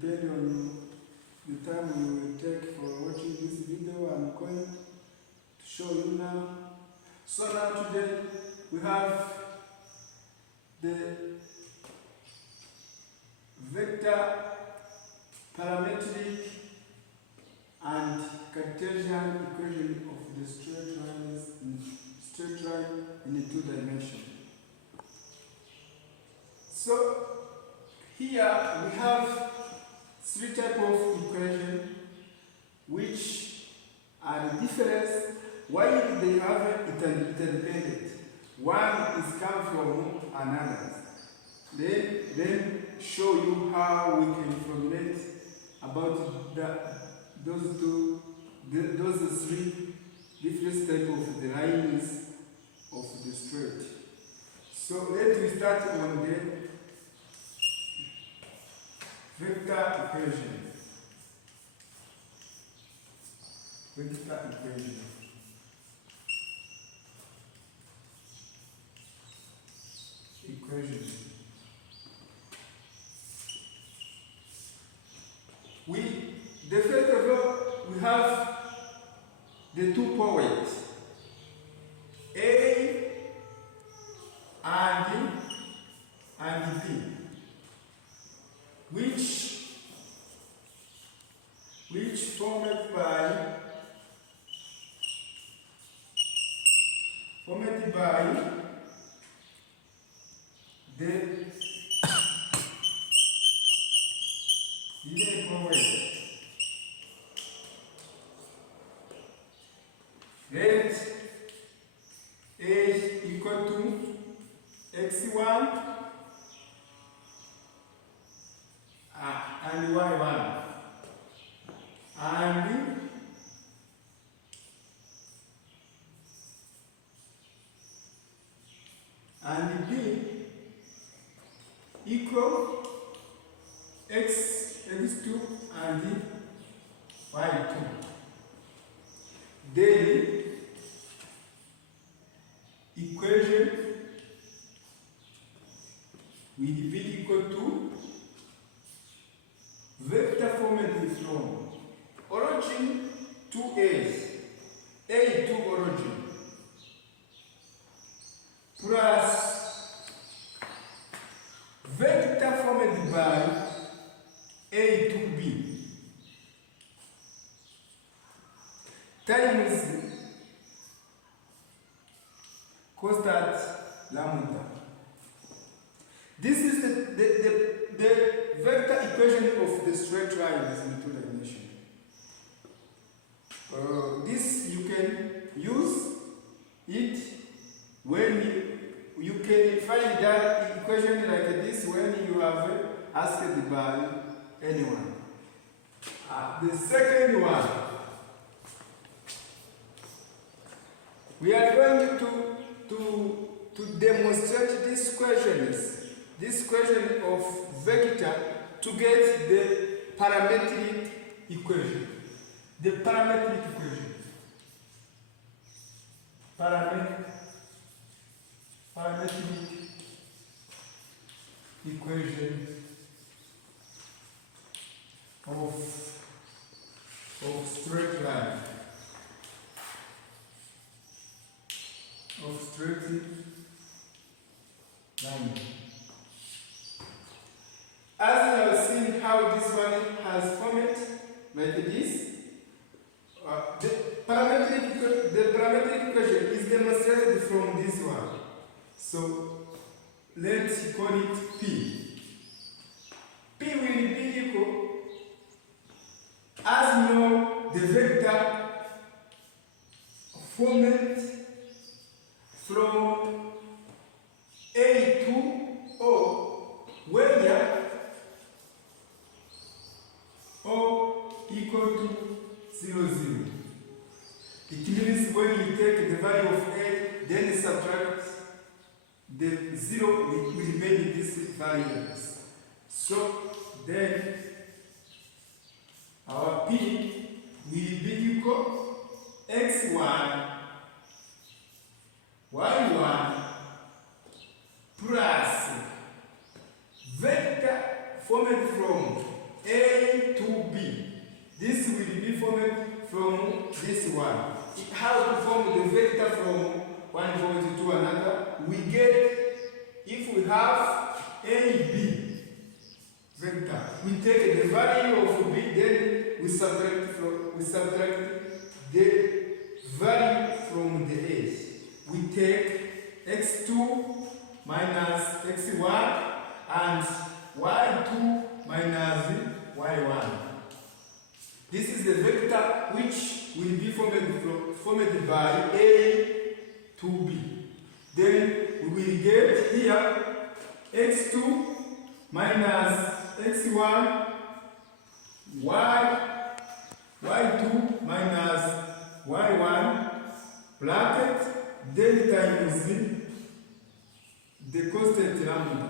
depending on the time you will take for watching this video. I'm going to show you now. So now today we have the vector, parametric and Cartesian equation of the straight line in 2 dimensions. So here we have 3 types of equations which are different while they have interdependent. One is come from another. Then show you how we can formulate about those 3 different types of the lines of the straight. So let me start on the vector equation. First of all, we have the 2 points, A and B, which formed by the let A equal to x1 and y1 and B equal x2 and y2. Then equation with B equal to vector formed from origin to A to origin, plus vector formed by A to B times constant lambda. This is the vector equation of the straight lines in 2 dimensions. This you can use it when you can find that equation like this when you have asked by anyone. The second one, we are going to demonstrate this question of vector to get the parametric equation. Parametric equation of straight line. As you have seen how this one has formed like this, the parametric equation is demonstrated from this one. So let's call it P. P will be equal, as you know, the vector formed from A to O, where O equal to 0, 0. It means when you take the value of A, then subtract the 0 will remain in these values. So then our P will be equal x1 y1 plus vector formed from A 2b. This will be formed from this one. How to form the vector from one point to another? We get, if we have a b vector, we take the value of b, then we subtract the value from the a. We take x2 minus x1 and y2 minus y1. This is the vector which will be formed by A to B. Then we will get here x2 minus x1, y2 minus y1, bracket, then times the constant lambda.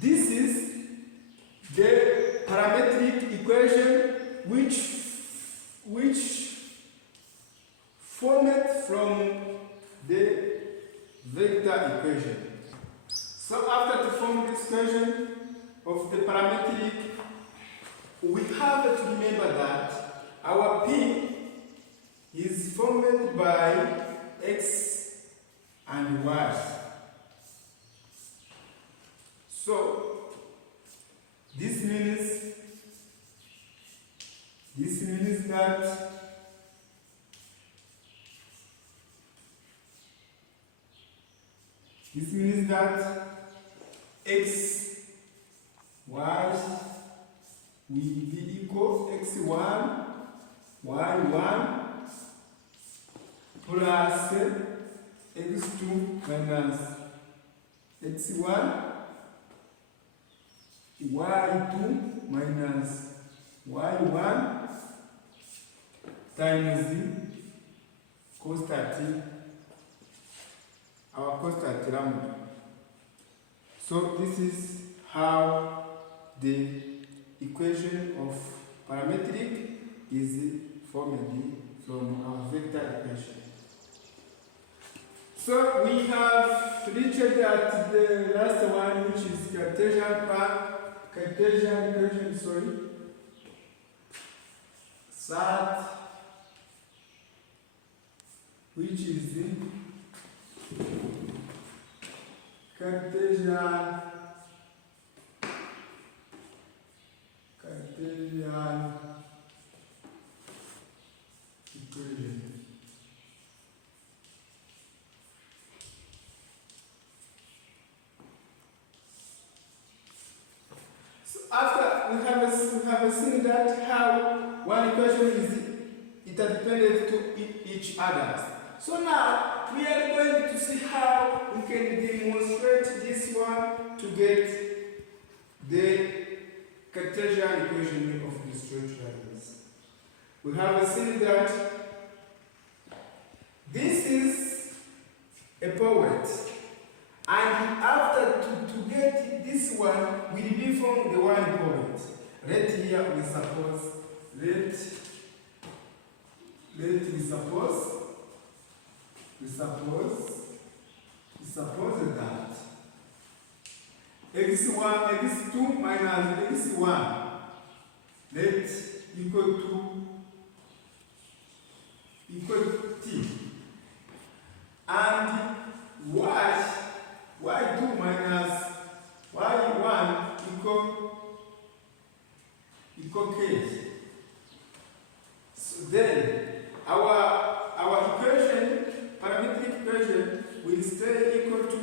This is the parametric equation which formed from the vector equation. So after to form this equation of the parametric, we have to remember that our P is formed by x and y. So this means that x, y will be equal x1, y1 plus x2 minus x1, y2 minus y1 times our constant lambda. So this is how the equation of parametric is formed from our vector equation. So we have reached at the last one, which is Cartesian equation, SAT, which is the Cartesian equation. So after we have seen that how one equation is interdependent to each other. So now we are going to see how we can demonstrate this one to get the Cartesian equation of the straight lines. We have seen that this is a point, and after to get this one will be from the one point. Right here we suppose that x1, x2 minus x1 equal to t, and y2 minus y1 equal k. So then our equation, parametric equation, will stay equal to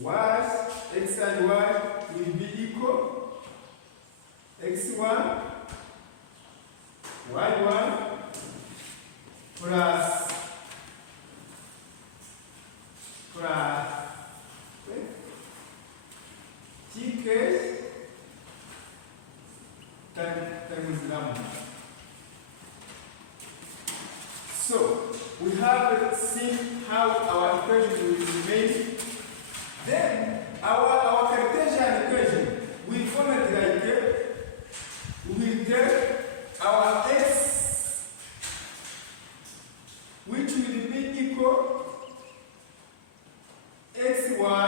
y, x and y will be equal x1, y1 plus tk times lambda. So we have seen how our equation will be made. Then our Cartesian equation will form it like we will take our x, which will be equal x1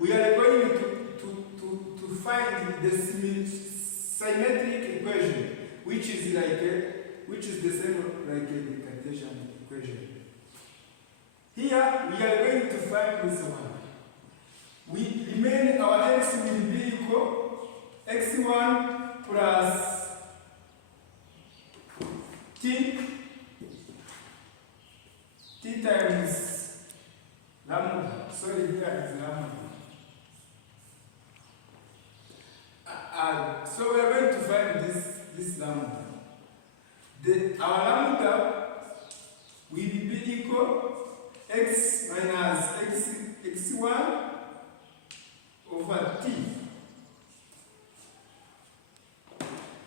we are going to find the symmetric equation, which is the same like the Cartesian equation. Here we are going to find this one. We remain our x will be equal x1 plus t times lambda. Sorry, here is lambda. So we are going to find this lambda. Our lambda will be equal x minus x1 over t.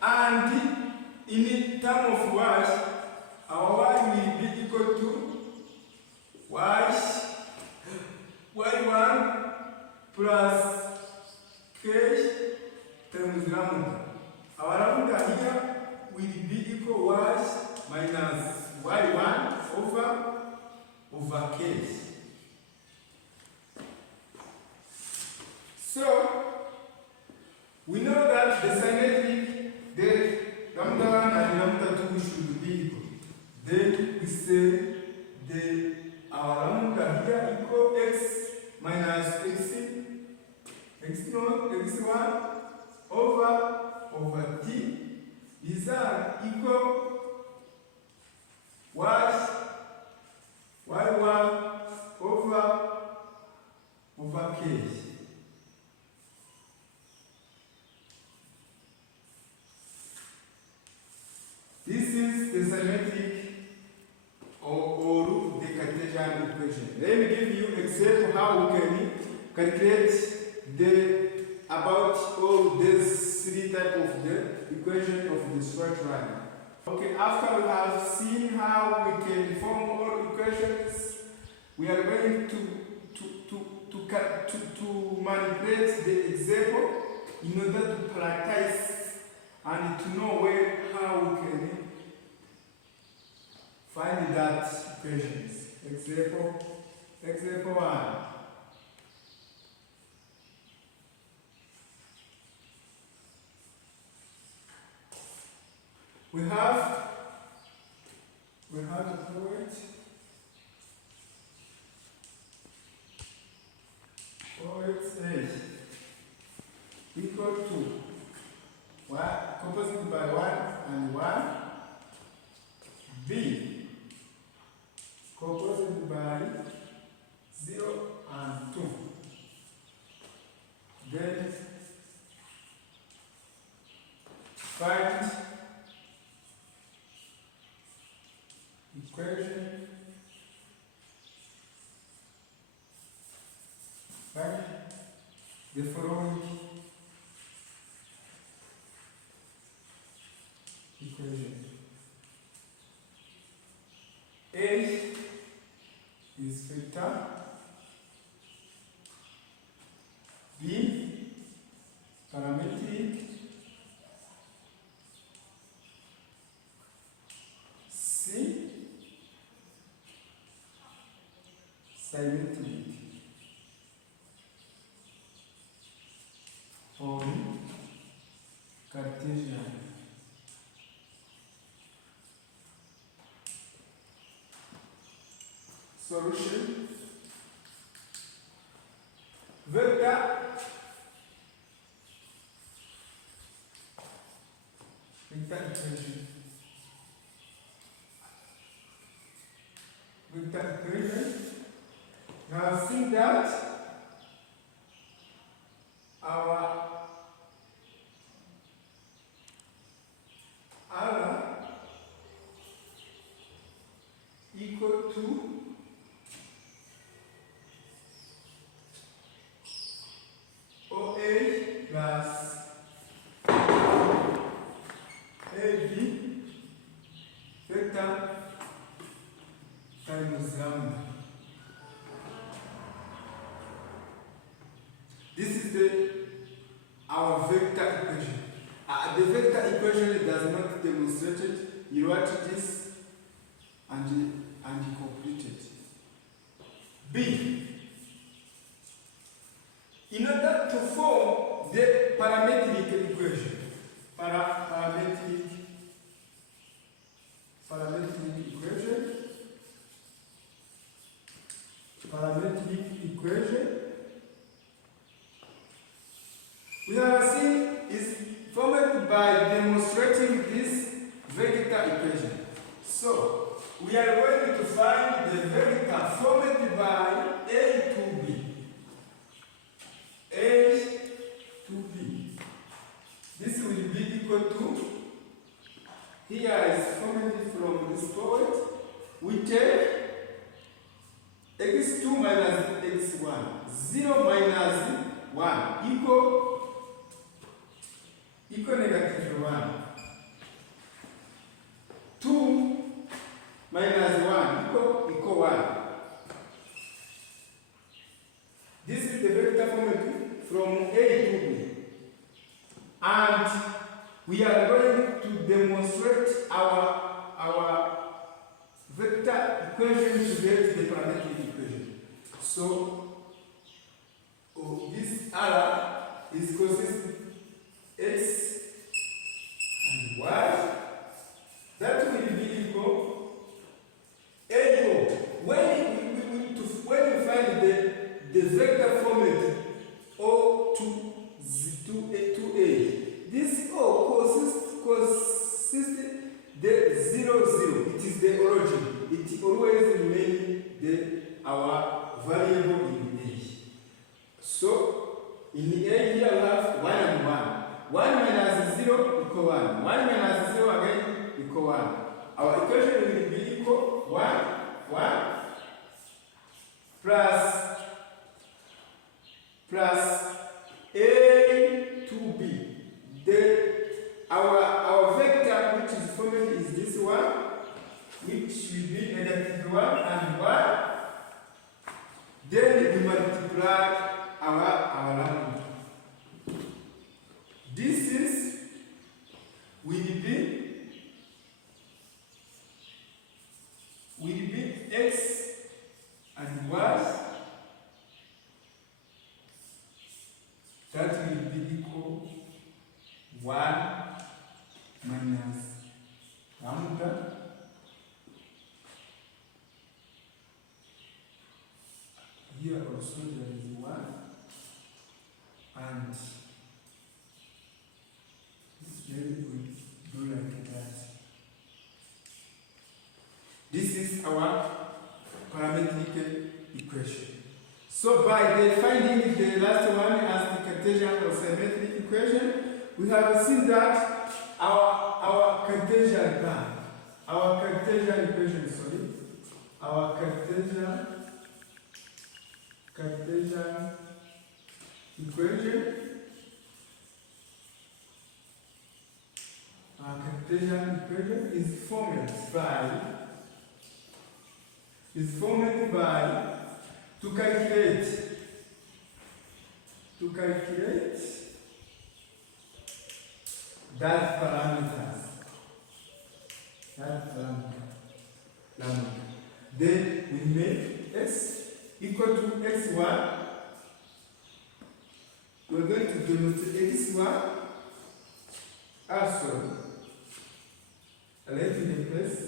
And in terms of y, our y will be equal to y1 plus k times lambda. Our lambda here will be equal y minus y1 over k. So we know that the symmetric, the lambda 1 and lambda 2 should be equal. Then we say our lambda here equal x minus x1 over t is equal y1 over k. This is the symmetric or the Cartesian equation. Let me give you an example how we can calculate about all these three types of the equation of the straight line. Okay, after we have seen how we can form all equations, we are going to manipulate the example in order to practice and to know how we can find that equations. Example 1. We have to prove it. A equal to composite by 1 and 1. B composite by 0 and 2. Then find equation. Find the following equation. A is vector, B parametric, C symmetric, or Cartesian. Solution. Vector equation. Vector equation. Now see that our R equal to OA plus AB vector times lambda. This is our vector equation. The vector equation does not demonstrate it. You write this and complete it. B in order to form the parametric equation. Parametric equation, we have seen is formed by demonstrating this vector equation. So we are going to find the vector formed by A to B. A to B. This will be equal to, here is formed from this point. We take x2 minus x1, 0 minus 1 equal negative 1. 2 minus 1 equal 1. This is the vector formed from A to B. And we are going to demonstrate our vector equation to get the parametric equation. So this R is consisting x and y. That will be equal A. When you find the vector formed O to A, this O consists the 0, 0. It is the origin. It always remains our variable in A. So in A here we have 1 and 1. 1 minus 0 equal 1. 1 minus 0 again equal 1. Our equation will be equal 1 plus A to B. Our vector which is formed is this one, which will be negative 1 and 1. Then we multiply our lambda. This is will be x and y. That will be equal 1 minus lambda here also there is 1, and then we do like that. This is our parametric equation. So by finding the last one as the Cartesian or symmetric equation, we have seen that our Cartesian equation, our Cartesian equation is formed by to calculate that parameters. Then we make x equal to x1. We're going to demonstrate x1 also. Let me place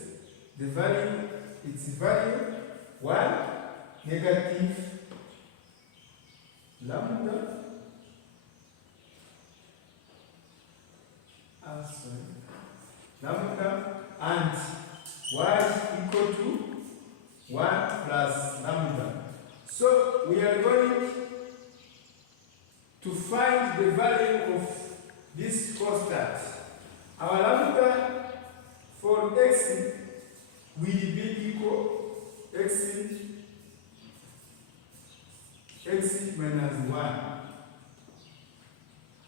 the value, its value 1 negative lambda and y equal to 1 plus lambda. So we are going to find the value of this constant. Our lambda for x will be equal x minus 1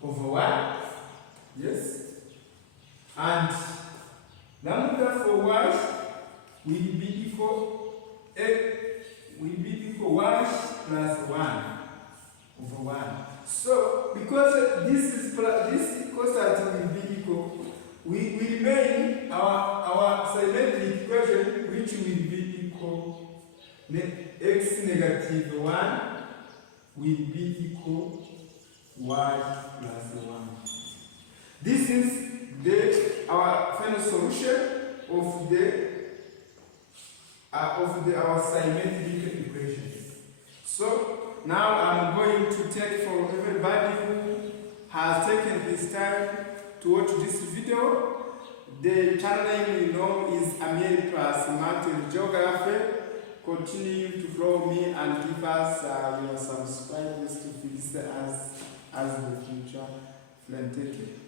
over 1. Yes. And lambda for y will be equal y plus 1 over 1. So because this constant will be equal, we remain our symmetric equation, which will be equal x negative 1 will be equal y plus 1. This is our final solution of our symmetric equations. So now I'm going to take for everybody who has taken this time to watch this video. The channel name you know is AMIEL+MATH in Geography. Continue to follow me and give us your subscribers to fix as the future friend. Take care.